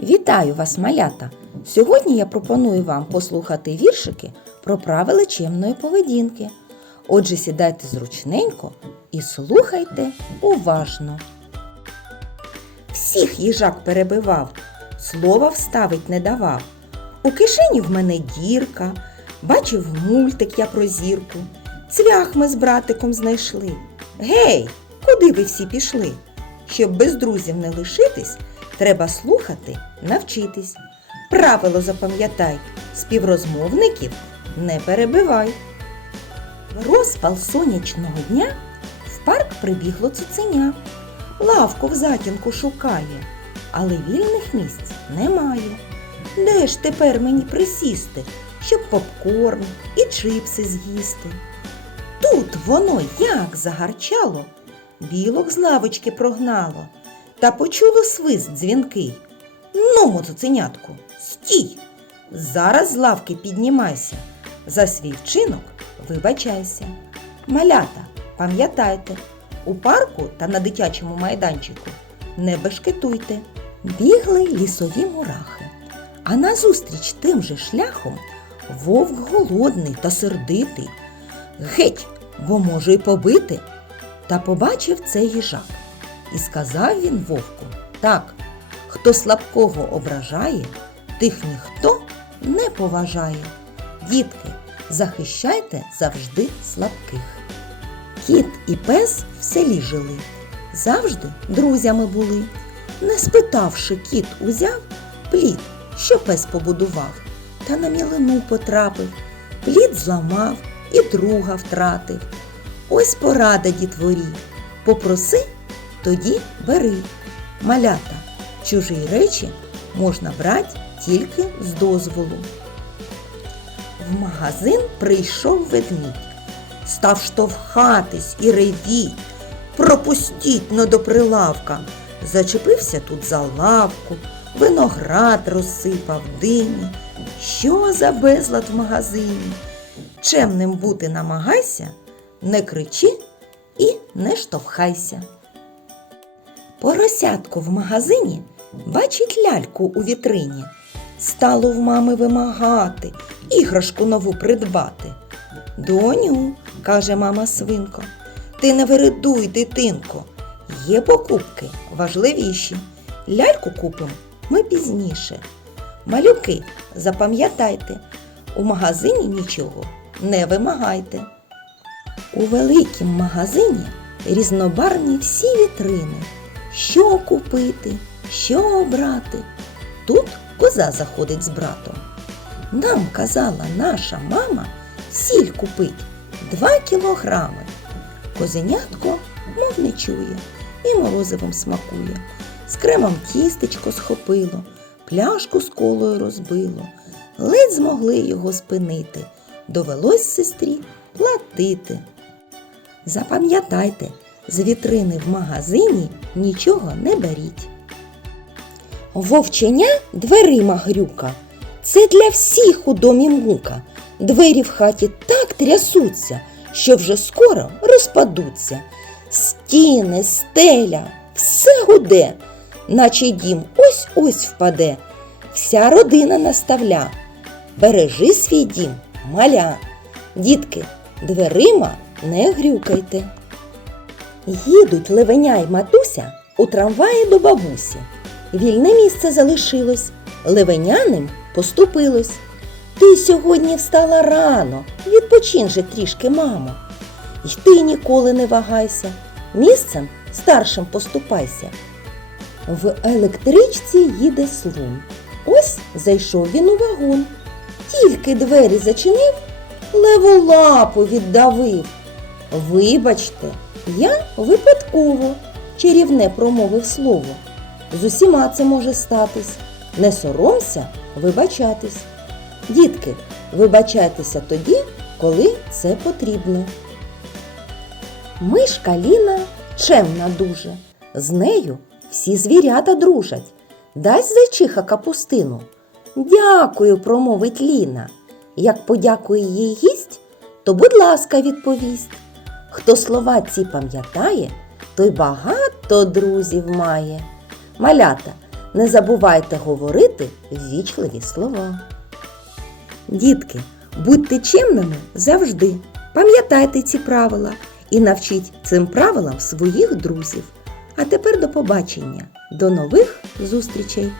Вітаю вас, малята! Сьогодні я пропоную вам послухати віршики про правила чемної поведінки. Отже, сідайте зручненько і слухайте уважно. Всіх їжак перебивав, слова вставить не давав. У кишені в мене дірка, бачив мультик я про зірку. Цвях ми з братиком знайшли. Гей, куди ви всі пішли? Щоб без друзів не лишитись, треба слухати, навчитись. Правило запам'ятай, співрозмовників не перебивай. Розпал сонячного дня в парк прибігло цуценя. Лавку в затінку шукає, але вільних місць немає. Де ж тепер мені присісти, щоб попкорн і чипси з'їсти? Тут воно як загарчало, білок з лавочки прогнало, та почуло свист дзвінкий. Ну, мотоценятку, стій! Зараз з лавки піднімайся, за свій вчинок вибачайся. Малята, пам'ятайте, у парку та на дитячому майданчику не бешкетуйте. Бігли лісові мурахи, а назустріч тим же шляхом вовк голодний та сердитий. Геть, бо можу й побити. Та побачив це їжак. І сказав він вовку так, хто слабкого ображає, тих ніхто не поважає. Дітки, захищайте завжди слабких. Кіт і пес в селі жили, завжди друзями були. Не спитавши, кіт узяв плід, що пес побудував, та на мілину потрапив, плід зламав і друга втратив. Ось порада дітворі. Попроси, тоді бери. Малята, чужі речі можна брати тільки з дозволу. В магазин прийшов ведмідь, став штовхатись і ревіть. Пропустіть но до прилавка. Зачепився тут за лавку, виноград розсипав дині. Що за безлад в магазині? Чемним бути намагайся, не кричи і не штовхайся. Поросятко в магазині бачить ляльку у вітрині. Стало в мами вимагати, іграшку нову придбати. Доню, каже мама свинко, ти не виридуй, дитинко. Є покупки важливіші. Ляльку купимо ми пізніше. Малюки, запам'ятайте, у магазині нічого не вимагайте. У великім магазині різнобарвні всі вітрини. Що купити, що обрати. Тут коза заходить з братом. Нам казала наша мама сіль купить два кілограми. Козенятко, мов не чує, і морозивом смакує. З кремом тістечко схопило, пляшку з колою розбило. Ледь змогли його спинити. Довелось сестрі платити. Запам'ятайте, з вітрини в магазині нічого не беріть. Вовченя дверима грюка. Це для всіх у домі мука. Двері в хаті так трясуться, що вже скоро розпадуться. Стіни, стеля, все гуде, наче дім ось-ось впаде. Вся родина наставля. Бережи свій дім, маля. Дітки, дверима не грюкайте. Їдуть левеня й матуся у трамваї до бабусі. Вільне місце залишилось, левеняним поступилось. Ти сьогодні встала рано, відпочинь же трішки, мамо. Й ти ніколи не вагайся, місцем старшим поступайся. В електричці їде слон. Ось зайшов він у вагон. Тільки двері зачинив, леву лапу віддавив. Вибачте, я випадково чарівне промовив слово. З усіма це може статись. Не соромся вибачатись. Дітки, вибачайтеся тоді, коли це потрібно. Мишка Ліна чемна дуже. З нею всі звірята дружать. Дасть зайчиха капустину. Дякую, промовить Ліна. Як подякує їй гість, то будь ласка, відповість. Хто слова ці пам'ятає, той багато друзів має. Малята, Не забувайте говорити ввічливі слова. Дітки, будьте чемними завжди. Пам'ятайте ці правила і навчіть цим правилам своїх друзів. А тепер до побачення. До нових зустрічей!